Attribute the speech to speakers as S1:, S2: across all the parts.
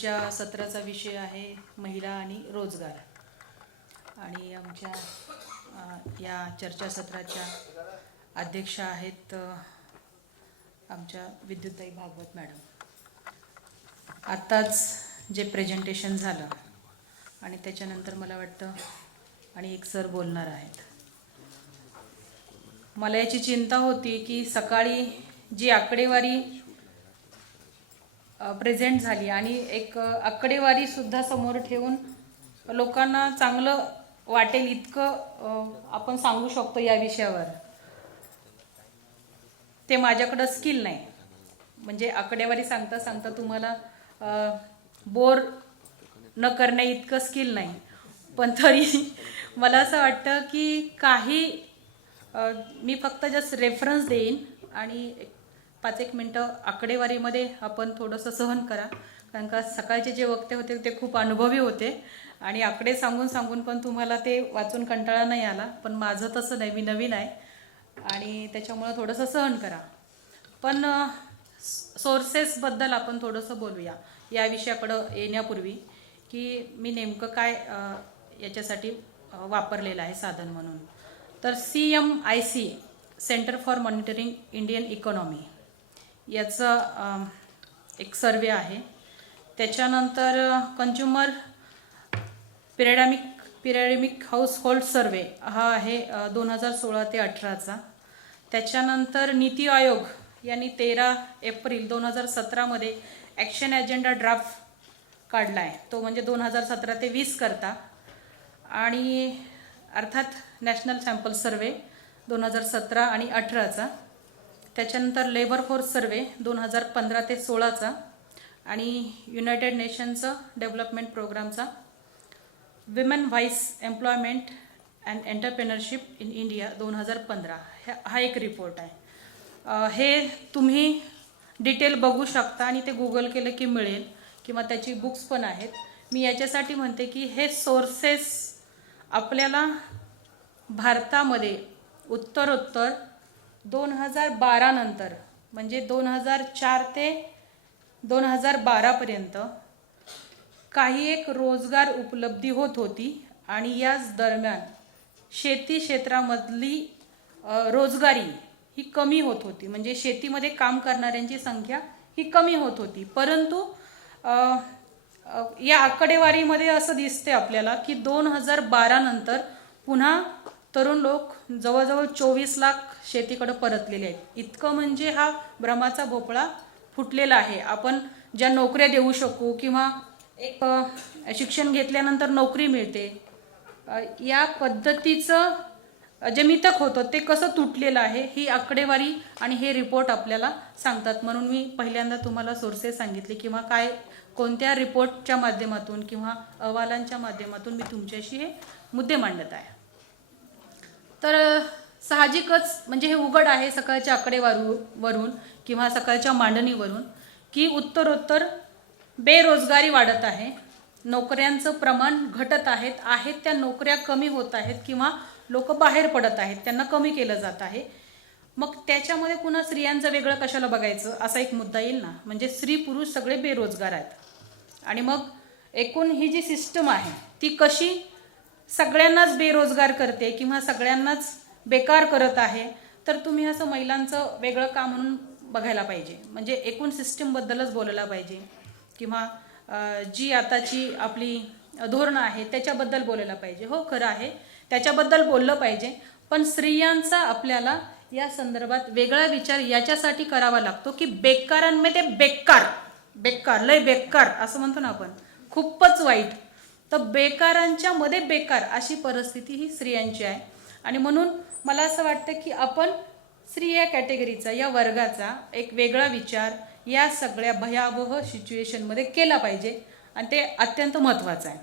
S1: आमच्या सत्राचा विषय आहे महिला आणि रोजगार. आणि आमच्या या या चर्चासत्राच्या अध्यक्षा आहेत आमच्या विद्युताई भागवत मॅडम. आत्ताच जे प्रेझेंटेशन झालं आणि त्याच्यानंतर मला वाटतं आणि एक सर बोलणार आहेत. मला याची चिंता होती की सकाळी जी आकडेवारी प्रेझेंट झाली. आणि एक आकडेवारीसुद्धा समोर ठेवून लोकांना चांगलं वाटेल इतकं आपण सांगू शकतो या विषयावर. ते माझ्याकडं स्किल नाही. म्हणजे आकडेवारी सांगता सांगता तुम्हाला बोर न करण्या इतकं स्किल नाही. पण तरी मला असं वाटतं की काही मी फक्त जस्ट रेफरन्स देईन आणि पाच एक मिनटं आकडेवारीमध्ये आपण थोडंसं सहन करा. कारण का सकाळचे जे वक्ते होते ते खूप अनुभवी होते. आणि आकडे सांगून सांगून पण तुम्हाला ते वाचून कंटाळा नाही आला. पण माझं तसं नाही मी नवीन आहे. आणि त्याच्यामुळं थोडंसं सहन करा. पण सोर्सेसबद्दल आपण थोडंसं बोलूया. या विषयाकडं येण्यापूर्वी की मी नेमकं काय याच्यासाठी वापरलेलं आहे साधन म्हणून. तर C M I C centre for monitoring Indian economy याचं एक सर्वे आहे. त्याच्यानंतर consumer pyramid pyramid household survey हा आहे दोन हजार सोळा ते अठराचा. त्याच्यानंतर नीती आयोग यांनी तेरा एप्रिल दोन हजार सतरामध्ये ॲक्शन ॲजेंडा ड्राफ्ट काढला आहे. तो म्हणजे दोन हजार सतरा ते वीस करता. आणि अर्थात नॅशनल सॅम्पल सर्वे दोन हजार सतरा आणि अठराचा. त्याच्यानंतर लेबर फोर्स सर्वे दोन हजार पंधरा ते सोळाचा आणि युनायटेड नेशनचं डेव्हलपमेंट प्रोग्रामचा. Women voice employment and entrepreneurship in India दोन हजार पंधरा. ह्या हा एक रिपोर्ट आहे. हे तुम्ही डिटेल बघू शकता आणि ते गुगल केलं की मिळेल किंवा त्याची बुक्स पण आहेत. मी याच्यासाठी म्हणते की हे सोर्सेस आपल्याला भारतामध्ये उत्तरोत्तर दोन हजार बारा नंतर म्हणजे दोन हजार चार ते दोन हजार बारापर्यंत काही एक रोजगार उपलब्धी होत होती आणि याच दरम्यान शेती क्षेत्रामधली रोजगारी ही कमी होत होती. म्हणजे शेतीमध्ये काम करणाऱ्यांची संख्या ही कमी होत होती. परंतु या आकडेवारीमध्ये असं दिसते आपल्याला की दोन हजार बारा नंतर पुन्हा तरुण लोक जवळजवळ चोवीस लाख शेतीकडे परतलेले आहेत. इतकं म्हणजे हा भ्रमाचा भोपळा फुटलेला आहे. आपण ज्या नोकऱ्या देऊ शकू किंवा एक शिक्षण घेतल्यानंतर नोकरी मिळते या पद्धतीचं जे मितक होतं ते कसं तुटलेलं आहे ही आकडेवारी आणि हे रिपोर्ट आपल्याला सांगतात. म्हणून मी पहिल्यांदा तुम्हाला सोर्सेस सांगितले किंवा काय कोणत्या रिपोर्टच्या माध्यमातून किंवा अहवालांच्या माध्यमातून मी तुमच्याशी हे मुद्दे मांडत आहे. तर साहजिकच म्हणजे हे उघड आहे सकाळच्या आकडेवारू वरून किंवा सकाळच्या मांडणीवरून की उत्तरोत्तर बेरोजगारी वाढत आहे. नोकऱ्यांचं प्रमाण घटत आहेत आहेत त्या नोकऱ्या कमी होत आहेत किंवा लोक बाहेर पडत आहेत त्यांना कमी केलं जात आहे. मग त्याच्यामध्ये पुन्हा स्त्रियांचं वेगळं कशाला बघायचं? असा एक मुद्दा येईल ना? म्हणजे स्त्री पुरुष सगळे बेरोजगार आहेत. आणि मग एकूण ही जी सिस्टम आहे ती कशी सगळ्यांनाच बेरोजगार करते किंवा सगळ्यांनाच बेकार करत आहे तर तुम्ही असं महिलांचं वेगळं काम म्हणून बघायला पाहिजे? म्हणजे एकूण सिस्टीमबद्दलच बोलायला पाहिजे. किंवा जी आताची आपली धोरणं आहे त्याच्याबद्दल बोलायला पाहिजे. हो खरं आहे. त्याच्याबद्दल बोललं पाहिजे. पण स्त्रियांचा आपल्याला या संदर्भात वेगळा विचार याच्यासाठी करावा लागतो की बेकारांमध्ये बेकार बेकार लय बेकार असं म्हणतो ना आपण. खूपच वाईट. तर बेकारांच्या मध्ये बेकार अशी परिस्थिती ही स्त्रियांची आहे. आणि म्हणून मला असं वाटतं की आपण स्त्री या कॅटेगरीचा या वर्गाचा एक वेगळा विचार या सगळ्या भयावह सिच्युएशनमध्ये केला पाहिजे. आणि ते अत्यंत महत्त्वाचं आहे.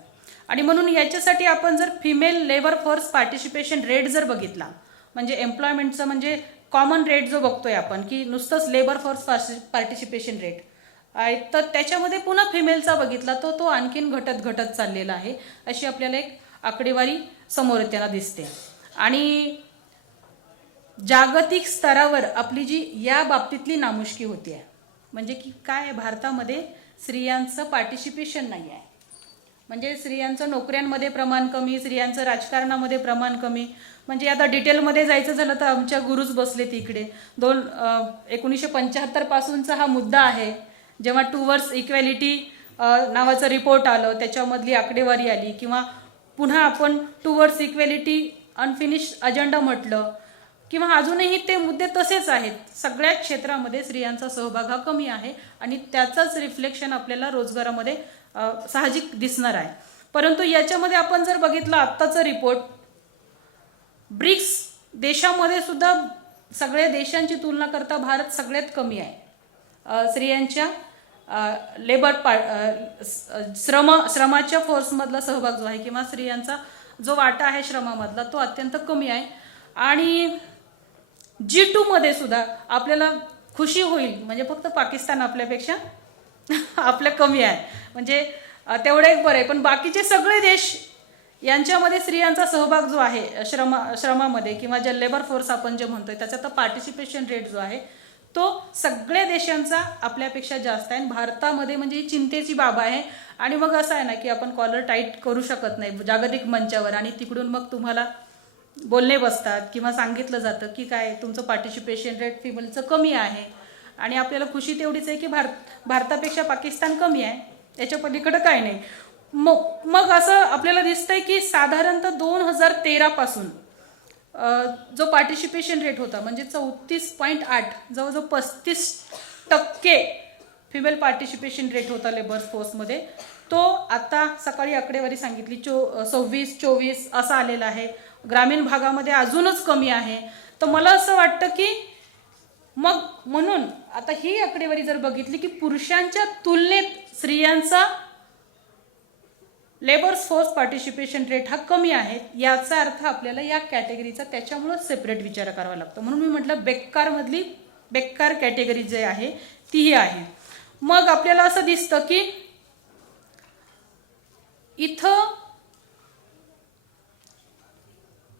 S1: आणि म्हणून याच्यासाठी आपण जर female labour force participation rate जर बघितला म्हणजे एम्प्लॉयमेंटचं म्हणजे कॉमन रेट जो बघतोय आपण की नुसतंच लेबर फोर्स पार्टिसिपेशन रेट आहे. तर त्याच्यामध्ये पुन्हा फिमेलचा बघितला तो तो आणखीन घटत घटत चाललेला आहे. अशी आपल्याला एक आकडेवारी समोर येताना दिसते. आणि जागतिक स्तरावर आपली जी या बाबतीतली नामुष्की होती आहे. म्हणजे की काय भारतामध्ये स्त्रियांचं पार्टिसिपेशन नाही आहे. म्हणजे स्त्रियांचं नोकऱ्यांमध्ये प्रमाण कमी स्त्रियांचं राजकारणामध्ये प्रमाण कमी. म्हणजे आता डिटेलमध्ये जायचं झालं तर आमच्या गुरुच बसले तिकडे दोन एकोणीसशे पंच्याहत्तर पासूनचा हा मुद्दा आहे. जेव्हा टूवर्स इक्वॅलिटी नावाचं रिपोर्ट आलं त्याच्यामधली आकडेवारी आली किंवा पुन्हा आपण टूवर्स इक्वॅलिटी अनफिनिश अजेंडा म्हटलं किंवा अजूनही ते मुद्दे तसेच आहेत. सगळ्याच क्षेत्रामध्ये स्त्रियांचा सहभाग हा कमी आहे आणि त्याचाच रिफ्लेक्शन आपल्याला रोजगारामध्ये साहजिक दिसणार आहे. परंतु याच्यामध्ये आपण जर बघितलं आत्ताचा रिपोर्ट ब्रिक्स देशामध्ये सुद्धा सगळ्या देशांची तुलना करता भारत सगळ्यात कमी आहे. स्त्रियांच्या लेबर पा श्रम श्रमाच्या फोर्समधला सहभाग जो आहे किंवा स्त्रियांचा जो वाटा आहे श्रमामधला तो अत्यंत कमी आहे. आणि जी टूमध्ये सुद्धा आपल्याला खुशी होईल म्हणजे फक्त पाकिस्तान आपल्यापेक्षा आपल्या कमी आहे. म्हणजे तेवढं एक बरं आहे. पण बाकीचे सगळे देश यांच्यामध्ये स्त्रियांचा सहभाग जो आहे श्रमा श्रमामध्ये किंवा जे लेबर फोर्स आपण जे म्हणतोय त्याचा तर पार्टिसिपेशन रेट जो आहे तो सगळ्या देशांचा आपल्यापेक्षा जास्त आहे. आणि भारतामध्ये म्हणजे ही चिंतेची बाब आहे. आणि मग असं आहे ना की आपण कॉलर टाईट करू शकत नाही जागतिक मंचावर. आणि तिकडून मग तुम्हाला बोलणे बसतात किंवा सांगितलं जातं की काय तुमचं पार्टिसिपेशन रेट फिमेलचं कमी आहे. आणि आपल्याला खुशी तेवढीच आहे की भारत भारतापेक्षा पाकिस्तान कमी आहे. याच्या पलीकडं काय नाही. मग मग असं आपल्याला दिसतंय की साधारणतः दोन हजार तेरापासून जो पार्टिसिपेशन रेट होता म्हणजे चौतीस पॉईंट आठ जवळजवळ पस्तीस टक्के फिमेल पार्टिसिपेशन रेट होता लेबर फोर्समध्ये तो आता सकाळी आकडेवारी सांगितली चो सव्वीस चोवीस असा आलेला आहे. ग्रामीण भागामध्ये अजूनच कमी आहे. तर मला असं वाटतं की मग म्हणून आता ही आकडेवारी जर बघितली की पुरुषांच्या तुलनेत स्त्रियांचा लेबर फोर्स पार्टिसिपेशन रेट हा कमी आहे. याचा अर्थ आपल्याला या कॅटेगरीचा त्याच्यामुळं सेपरेट विचार करावा लागतो. म्हणून मी म्हटलं बेकारमधली बेकार कॅटेगरी जे आहे तीही आहे. मग आपल्याला असं दिसतं की इथं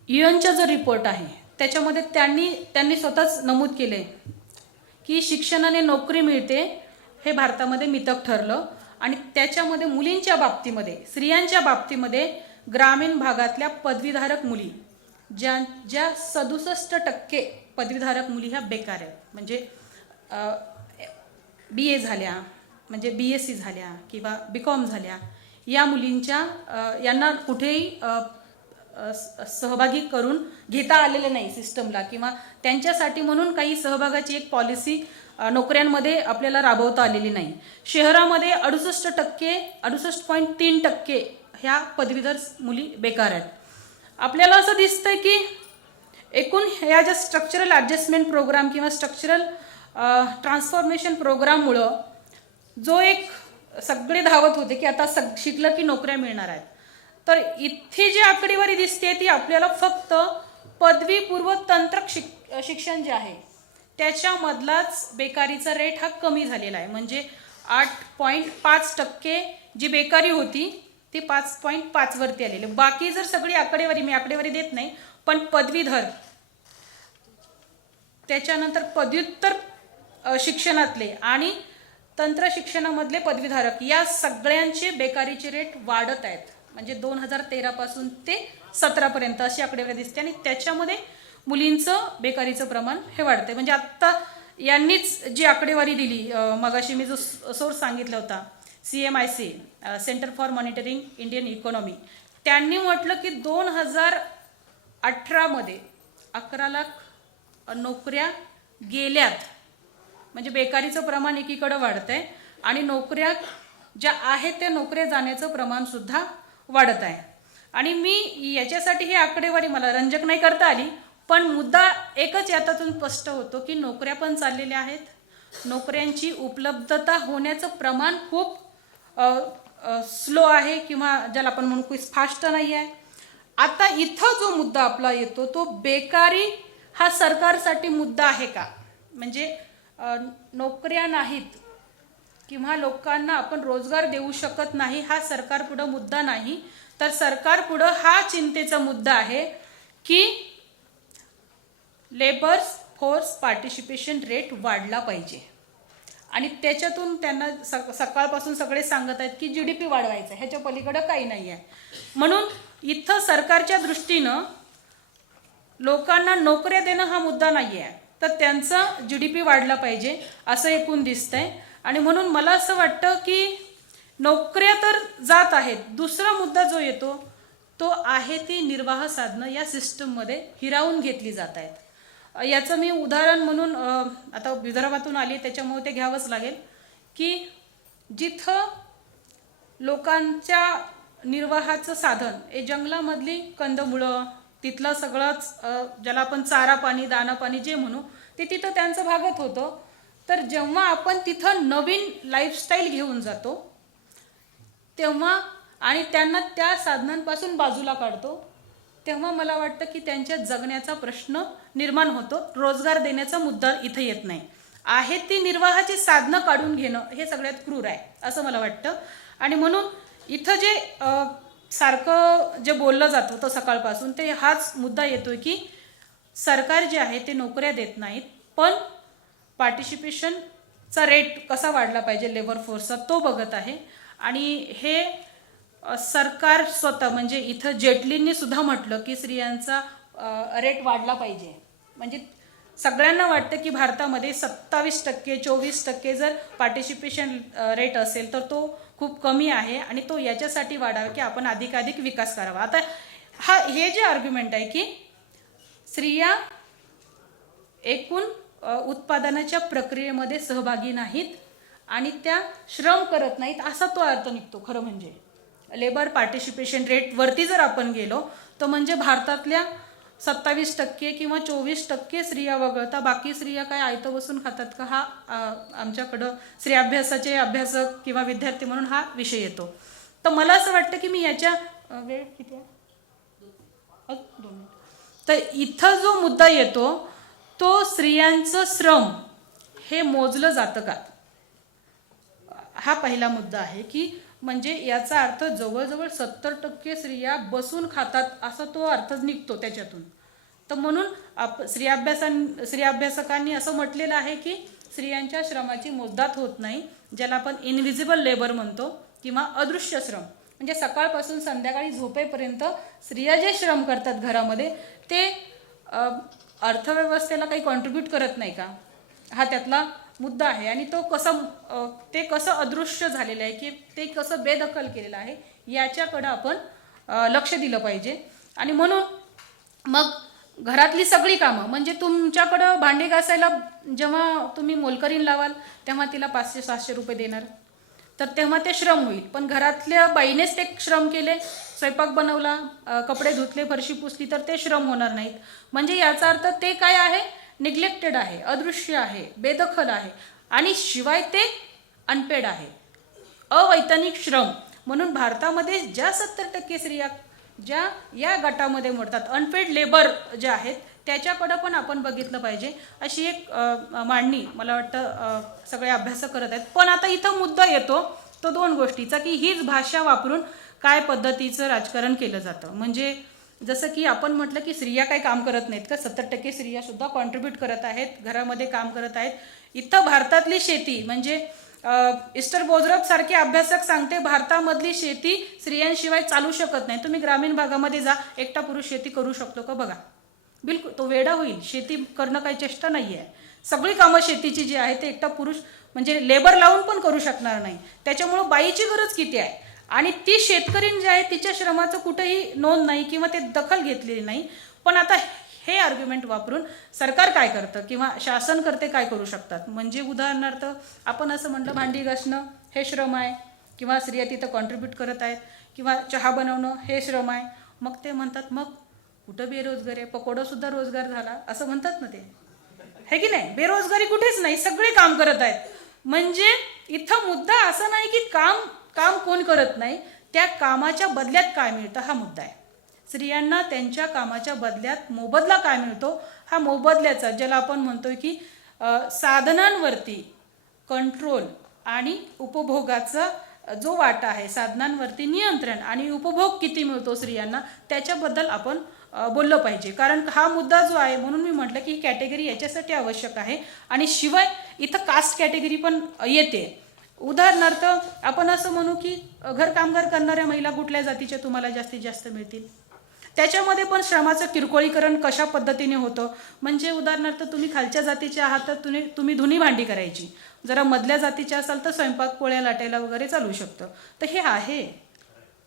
S1: युएनचा जो रिपोर्ट आहे त्याच्यामध्ये त्यांनी त्यांनी स्वतःच नमूद केले की शिक्षणाने नोकरी मिळते हे भारतामध्ये मितक ठरलं. आणि त्याच्यामध्ये मुलींच्या बाबतीमध्ये स्त्रियांच्या बाबतीमध्ये ग्रामीण भागातल्या पदवीधारक मुली ज्या ज्या सदुसष्ट टक्के पदवीधारक मुली ह्या बेकार आहेत. म्हणजे बी ए झाल्या म्हणजे बी एस सी झाल्या किंवा बी कॉम झाल्या या मुलींच्या यांना कुठेही सहभागी करून घेता आलेलं नाही सिस्टमला किंवा त्यांच्यासाठी म्हणून काही सहभागाची एक पॉलिसी नोकऱ्यांमध्ये आपल्याला राबवता आलेली नाही. शहरामध्ये अडुसष्ट टक्के अडुसष्ट पॉईंट तीन टक्के ह्या पदवीधर मुली बेकार आहेत. आपल्याला असं दिसतंय की एकूण ह्या ज्या स्ट्रक्चरल ॲडजस्टमेंट प्रोग्राम किंवा स्ट्रक्चरल ट्रान्सफॉर्मेशन प्रोग्राममुळं जो एक सगळे धावत होते की आता सग शिकलं की नोकऱ्या मिळणार आहेत. तर इथे जी आकडेवारी दिसते ती आपल्याला फक्त पदवीपूर्व तंत्र शिक शिक्षण जे आहे त्याच्यामधलाच बेकारीचा रेट हा कमी झालेला आहे. म्हणजे आठ पॉईंट पाच टक्के जी बेकारी होती ती पाच पॉईंट पाचवरती आलेली बाकी जर सगळी आकडेवारी मी आकडेवारी देत नाही पण पदवीधर त्याच्यानंतर पदव्युत्तर शिक्षणातले आणि तंत्र शिक्षणामधले पदवीधारक या सगळ्यांचे बेकारीचे रेट वाढत आहेत. म्हणजे दोन हजार तेरापासून ते सतरापर्यंत अशी आकडेवारी दिसते आणि त्याच्यामध्ये मुलींचं बेकारीचं प्रमाण हे वाढतंय. म्हणजे आत्ता यांनीच जी आकडेवारी दिली मगाशी मी जो सोर्स सांगितला होता C M I C centre for monitoring Indian economy त्यांनी म्हटलं की दोन हजार अठरामध्ये अकरा लाख नोकऱ्या गेल्यात. म्हणजे बेकारीचं प्रमाण एकीकडं वाढतंय आणि नोकऱ्या ज्या आहेत त्या नोकऱ्या जाण्याचं प्रमाणसुद्धा वाढत आहे आणि मी याच्यासाठी ही आकडेवारी मला रंजक नाही करता आली पण मुद्दा एकच यातातून स्पष्ट होतो की नोकऱ्या पण चाललेल्या आहेत. नोकऱ्यांची उपलब्धता होण्याचं प्रमाण खूप स्लो आहे किंवा ज्याला आपण म्हणू की फास्ट नाही आहे. आता इथं जो मुद्दा आपला येतो तो बेकारी हा सरकारसाठी मुद्दा आहे का? म्हणजे नोकऱ्या नाहीत किंवा लोकांना आपण रोजगार देऊ शकत नाही हा सरकार पुढं मुद्दा नाही तर सरकार पुढं हा चिंतेचा मुद्दा आहे की लेबर्स फोर्स पार्टिसिपेशन रेट वाढला पाहिजे. आणि त्याच्यातून त्यांना स सकाळपासून सगळे सांगत आहेत की जी डी पी वाढवायचं ह्याच्या पलीकडं काही नाही आहे म्हणून इथं सरकारच्या दृष्टीनं लोकांना नोकऱ्या देणं हा मुद्दा नाही आहे तर त्यांचा जी डी पी वाढला पाहिजे असं एकूण दिसतंय. आणि म्हणून मला असं वाटतं की नोकऱ्या तर जात आहेत. दुसरा मुद्दा जो येतो तो आहे ती निर्वाह साधनं या सिस्टममध्ये हिरावून घेतली जात आहेत. याचं मी उदाहरण म्हणून आता विदर्भातून आली त्याच्यामुळे ते घ्यावंच लागेल की जिथं लोकांच्या निर्वाहाचं साधन हे जंगलामधली कंदमुळं तिथलं सगळंच ज्याला आपण चारा पाणी दाना पाणी जे म्हणू ते तिथं त्यांचं भागत होतं. तर जेव्हा आपण तिथं नवीन लाईफस्टाईल घेऊन जातो तेव्हा आणि त्यांना त्या साधनांपासून बाजूला काढतो तेव्हा मला वाटतं की त्यांच्या जगण्याचा प्रश्न निर्माण होतो. रोजगार देण्याचा मुद्दा इथं येत नाही. आहेत ती निर्वाहाची साधनं काढून घेणं हे सगळ्यात क्रूर आहे असं मला वाटतं. आणि म्हणून इथं जे सारखं जे बोललं जात होतं सकाळपासून ते हाच मुद्दा येतोय की सरकार जे आहे ते नोकऱ्या देत नाहीत पण पार्टिसिपेशनचा रेट कसा वाढला पाहिजे लेबर फोर्सचा तो बघत आहे. आणि हे सरकार स्वतः म्हणजे इथं जेटलींनी सुद्धा म्हटलं की स्त्रियांचा रेट वाढला पाहिजे. म्हणजे सगळ्यांना वाटतं की भारतामध्ये सत्तावीस टक्के चोवीस टक्के जर पार्टिसिपेशन रेट असेल तर तो खूप कमी आहे आणि तो याच्यासाठी वाढावा की आपण अधिकाधिक विकास करावा. आता हा हे जे आर्ग्युमेंट आहे की स्त्रिया एकूण उत्पादनाच्या प्रक्रियेमध्ये सहभागी नाहीत आणि त्या श्रम करत नाहीत असा तो अर्थ निघतो खरं म्हणजे. लेबर पार्टिसिपेशन रेट वरती जर आपण गेलो तर म्हणजे भारतातल्या सत्तावीस टक्के किंवा चोवीस टक्के स्त्रिया वगळता बाकी स्त्रिया काय आयतं बसून खातात का हा आमच्याकडं स्त्री अभ्यासाचे अभ्यासक किंवा विद्यार्थी म्हणून हा विषय येतो. तर मला असं वाटतं की मी याच्या वेळ किती आहे? दोन तर इथं जो मुद्दा येतो तो स्त्रियांचं श्रम हे मोजलं जातं का? हा पहिला मुद्दा आहे की म्हणजे याचा अर्थ जवळजवळ सत्तर टक्के स्त्रिया बसून खातात असा तो अर्थ निघतो त्याच्यातून. तर म्हणून आप स्त्रियाभ्यासां स्त्रियाभ्यासकांनी असं म्हटलेलं आहे की स्त्रियांच्या श्रमाची मोजदात होत नाही ज्याला आपण इनव्हिजिबल लेबर म्हणतो किंवा अदृश्य श्रम. म्हणजे सकाळपासून संध्याकाळी झोपेपर्यंत स्त्रिया जे श्रम करतात घरामध्ये ते अर्थव्यवस्थेला काही कॉन्ट्रीब्यूट करत नाही का? हा त्यातला मुद्दा आहे आणि तो कसं ते कसं अदृश्य झालेलं आहे की ते कसं बेदखल केलेलं आहे याच्याकडं आपण लक्ष दिलं पाहिजे. आणि म्हणून मग घरातली सगळी कामं म्हणजे तुमच्याकडं भांडी घासायला जेव्हा तुम्ही मोलकरीण लावाल तेव्हा तिला पाचशे सातशे रुपये देणार. तर तेव्हा ते श्रम होईल. पण घरातल्या बाईनेच ते श्रम केले स्वयंपाक बनवला कपडे धुतले फरशी पुसली तर ते श्रम होणार नाहीत. म्हणजे याचा अर्थ ते काय आहे? निग्लेक्टेड आहे अदृश्य आहे बेदखल आहे आणि शिवाय ते अनपेड आहे. अवैतनिक श्रम म्हणून भारतामध्ये ज्या सत्तर टक्के स्त्रिया ज्या या गटामध्ये मोडतात अनपेड लेबर जे आहेत त्याच्याकडं पण आपण बघितलं पाहिजे. अशी एक मांडणी मला वाटतं सगळे अभ्यास करत आहेत. पण आता इथं मुद्दा येतो तो दोन गोष्टीचा की हीच भाषा वापरून काय पद्धतीचं राजकारण केलं जातं. म्हणजे जसं की आपण म्हटलं की स्त्रिया काही काम करत नाहीत का? सत्तर टक्के स्त्रिया सुद्धा कॉन्ट्रीब्यूट करत आहेत घरामध्ये काम करत आहेत. इथं भारतातली शेती म्हणजे इस्टर बोजरब सारखे अभ्यासक सांगते भारतामधली शेती स्त्रियांशिवाय चालू शकत नाही. तुम्ही ग्रामीण भागामध्ये जा एकटा पुरुष शेती करू शकतो का? बघा. बिलकुल तो वेडा होईल. शेती करणं काही चेष्टा नाही आहे सगळी कामं शेतीची जी आहे ते एकटा पुरुष म्हणजे लेबर लावून पण करू शकणार नाही. त्याच्यामुळं बाईची गरज किती आहे? आणि ती शेतकरीण जी आहे तिच्या श्रमाचं कुठंही नोंद नाही किंवा ते दखल घेतलेली नाही. पण आता हे आर्ग्युमेंट वापरून सरकार काय करतं किंवा शासन करते काय करू शकतात? म्हणजे उदाहरणार्थ आपण असं म्हटलं भांडी घासणं हे श्रम आहे किंवा स्त्रिया तिथं कॉन्ट्रीब्यूट करत आहेत किंवा चहा बनवणं हे श्रम आहे. मग ते म्हणतात मग कुठं बेरोजगारी आहे? पकोडासुद्धा रोजगार झाला. असं म्हणतात ना ते. हे की नाही? बेरोजगारी कुठेच नाही सगळे काम करत आहेत. म्हणजे इथं मुद्दा असा नाही की काम काम कोण करत नाही त्या कामाच्या बदल्यात काय मिळतं हा मुद्दा आहे. स्त्रियांना त्यांच्या कामाच्या बदल्यात मोबदला काय मिळतो? हा मोबदल्याचा ज्याला आपण म्हणतो की साधनांवरती कंट्रोल आणि उपभोगाचा जो वाटा आहे साधनांवरती नियंत्रण आणि उपभोग किती मिळतो स्त्रियांना त्याच्याबद्दल आपण बोललं पाहिजे. कारण हा मुद्दा जो आहे म्हणून मी म्हटलं की ही कॅटेगरी याच्यासाठी आवश्यक आहे. आणि शिवाय इथं कास्ट कॅटेगरी पण येते. उदाहरणार्थ आपण असं म्हणू की घर कामगार करणाऱ्या महिला कुठल्या जातीच्या तुम्हाला जास्तीत जास्त मिळतील? त्याच्यामध्ये पण श्रमाचं किरकोळीकरण कशा पद्धतीने होतं? म्हणजे उदाहरणार्थ तुम्ही खालच्या जातीचे आहात तर तुम्ही तुम्ही धुनी भांडी करायची. जरा मधल्या जातीचे असाल तर स्वयंपाक पोळ्या लाटायला वगैरे चालू शकतं. तर हे आहे.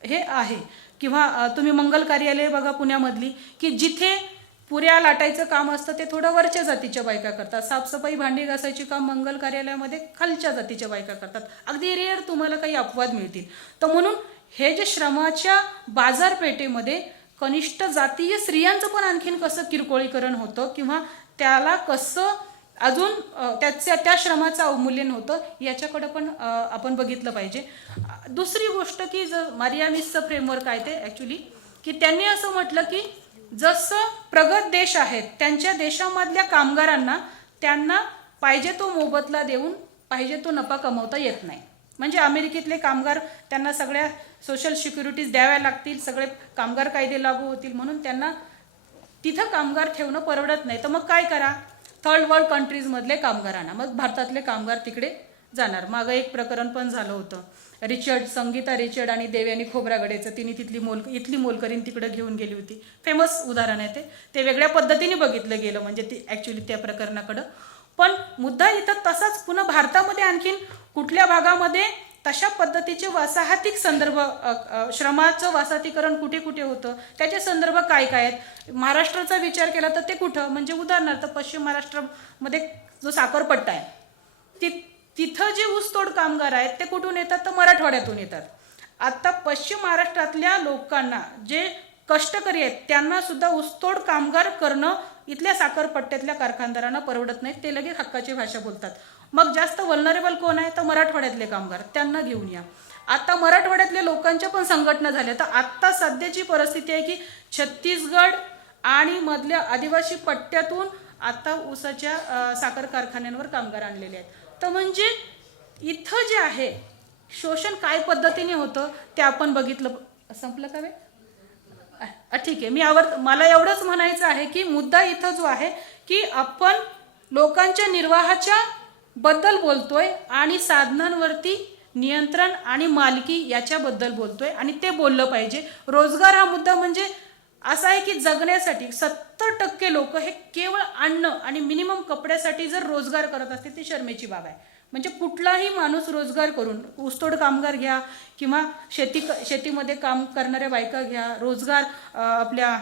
S1: हे आहे. किंवा तुम्ही मंगल कार्यालय बघा पुण्यामधली की जिथे पुऱ्या लाटायचं काम असतं ते थोडं वरच्या जातीच्या बायका करतात. साफसफाई भांडी घासायची काम मंगल कार्यालयामध्ये खालच्या जातीच्या बायका करतात. अगदी रेअर तुम्हाला काही अपवाद मिळतील. तर म्हणून हे जे श्रमाच्या बाजारपेठेमध्ये कनिष्ठ जातीय स्त्रियांचं पण आणखीन कसं किरकोळीकरण होतं किंवा त्याला कसं अजून त्याच्या त्या श्रमाचं अवमूल्यन होतं याच्याकडं पण आपण बघितलं पाहिजे. दुसरी गोष्ट की जर मारिया मिसचं फ्रेमवर्क आहे ते ॲक्च्युली की त्यांनी असं म्हटलं की जसं प्रगत देश आहेत त्यांच्या देशामधल्या कामगारांना त्यांना पाहिजे तो मोबदला देऊन पाहिजे तो नफा कमवता येत नाही. म्हणजे अमेरिकेतले कामगार त्यांना सगळ्या सोशल सिक्युरिटीज द्याव्या लागतील सगळे कामगार कायदे लागू होतील म्हणून त्यांना तिथं कामगार ठेवणं परवडत नाही. तर मग काय करा? थर्ड वर्ल्ड कंट्रीजमधले कामगारांना मग भारतातले कामगार तिकडे जाणार. मागं एक प्रकरण पण झालं होतं. रिचर्ड संगीता रिचर्ड आणि देवयानी खोबरागडेचं तिने तिथली मोल इथली मोलकरीन तिकडं घेऊन गेली होती. फेमस उदाहरण आहे ते. ते वेगळ्या पद्धतीने बघितलं गेलं म्हणजे ती ॲक्च्युली त्या प्रकरणाकडं. पण मुद्दा इथं तसाच. पुन्हा भारतामध्ये आणखीन कुठल्या भागामध्ये तशा पद्धतीचे वसाहतिक संदर्भ श्रमाचं वसाहतीकरण कुठे कुठे होतं? त्याचे संदर्भ काय काय आहेत? महाराष्ट्राचा विचार केला तर ते कुठं? म्हणजे उदाहरणार्थ पश्चिम महाराष्ट्रामध्ये जो साखरपट्टा आहे ती तिथं जे ऊसतोड कामगार आहेत ते कुठून येतात? तर मराठवाड्यातून येतात. आता पश्चिम महाराष्ट्रातल्या लोकांना जे कष्टकरी आहेत त्यांना सुद्धा ऊसतोड कामगार करणं इथल्या साखरपट्ट्यातल्या कारखानदारांना परवडत नाही. ते लगेच हक्काची भाषा बोलतात. मग जास्त वल्नरेबल कोण आहे? तर मराठवाड्यातले कामगार. त्यांना घेऊन या. आता मराठवाड्यातल्या लोकांच्या पण संघटना झाल्या. तर आत्ता सध्याची परिस्थिती आहे की छत्तीसगड आणि मधल्या आदिवासी पट्ट्यातून आता ऊसाच्या साखर कारखान्यांवर कामगार आणलेले आहेत. तर म्हणजे इथं जे आहे शोषण काय पद्धतीने होतं ते आपण बघितलं. संपलं का वे? ठीक आहे. मी आवर मला एवढंच म्हणायचं आहे की मुद्दा इथं जो आहे की आपण लोकांच्या निर्वाहाच्या बद्दल बोलतोय आणि साधनांवरती नियंत्रण आणि मालकी याच्याबद्दल बोलतोय आणि ते बोललं पाहिजे. रोजगार हा मुद्दा म्हणजे असं आहे की जगण्यासाठी सत्तर टक्के लोक हे केवळ अन्न आणि मिनिमम कपड्यासाठी जर रोजगार करत असतील ती शर्मेची बाब आहे. म्हणजे कुठलाही माणूस रोजगार करून ऊसतोड कामगार घ्या किंवा शेती शेतीमध्ये काम करणाऱ्या बायका घ्या रोजगार आपल्या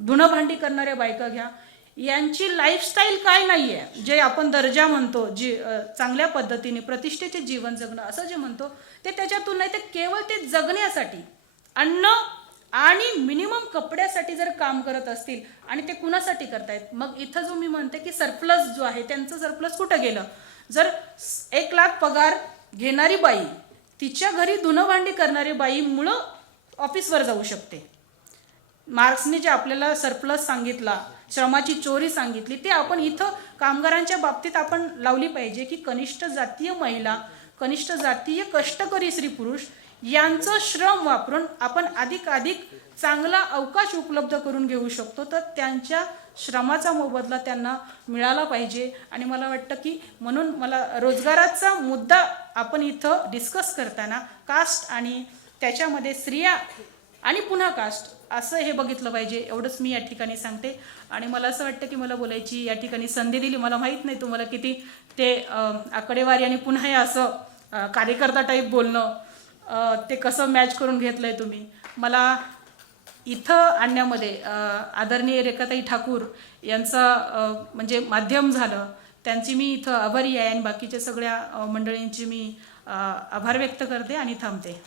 S1: धुणं भांडी करणाऱ्या बायका घ्या यांची लाईफस्टाईल काय नाही आहे जे आपण दर्जा म्हणतो जी चांगल्या पद्धतीने प्रतिष्ठेचे जीवन जगणं असं जे म्हणतो ते त्याच्यातून नाही ते केवळ ते जगण्यासाठी. अन्न आणि मिनिमम कपड्यासाठी जर काम करत असतील आणि ते कुणासाठी करतायत? मग इथं जो मी म्हणते की सरप्लस जो आहे त्यांचं सरप्लस कुठं गेलं? जर एक लाख पगार घेणारी बाई तिच्या घरी धुनं भांडी करणारी बाईमुळं ऑफिसवर जाऊ शकते. मार्क्सने जे आपल्याला सरप्लस सांगितला श्रमाची चोरी सांगितली ते आपण इथं कामगारांच्या बाबतीत आपण लावली पाहिजे की कनिष्ठ जातीय महिला कनिष्ठ जातीय कष्टकरी स्त्री पुरुष यांचं श्रम वापरून आपण अधिक अधिक चांगला अवकाश उपलब्ध करून घेऊ शकतो. तर त्यांच्या श्रमाचा मोबदला त्यांना मिळाला पाहिजे. आणि मला वाटतं की म्हणून मला रोजगाराचा मुद्दा आपण इथं डिस्कस करताना कास्ट आणि त्याच्यामध्ये स्त्रिया आणि पुन्हा कास्ट असं हे बघितलं पाहिजे. एवढंच मी या ठिकाणी सांगते. आणि मला असं वाटतं की मला बोलायची या ठिकाणी संधी दिली. मला माहीत नाही तुम्हाला किती ते आकडेवारी आणि पुन्हा हे असं कार्यकर्ता टाईप बोलणं ते कसं मॅच करून घेतलंय तुम्ही? मला इथं आणण्यामध्ये आदरणीय रेखाताई ठाकूर यांचं म्हणजे माध्यम झालं. त्यांची मी इथं आभारी आहे आणि बाकीच्या सगळ्या मंडळींची मी आभार व्यक्त करते आणि थांबते.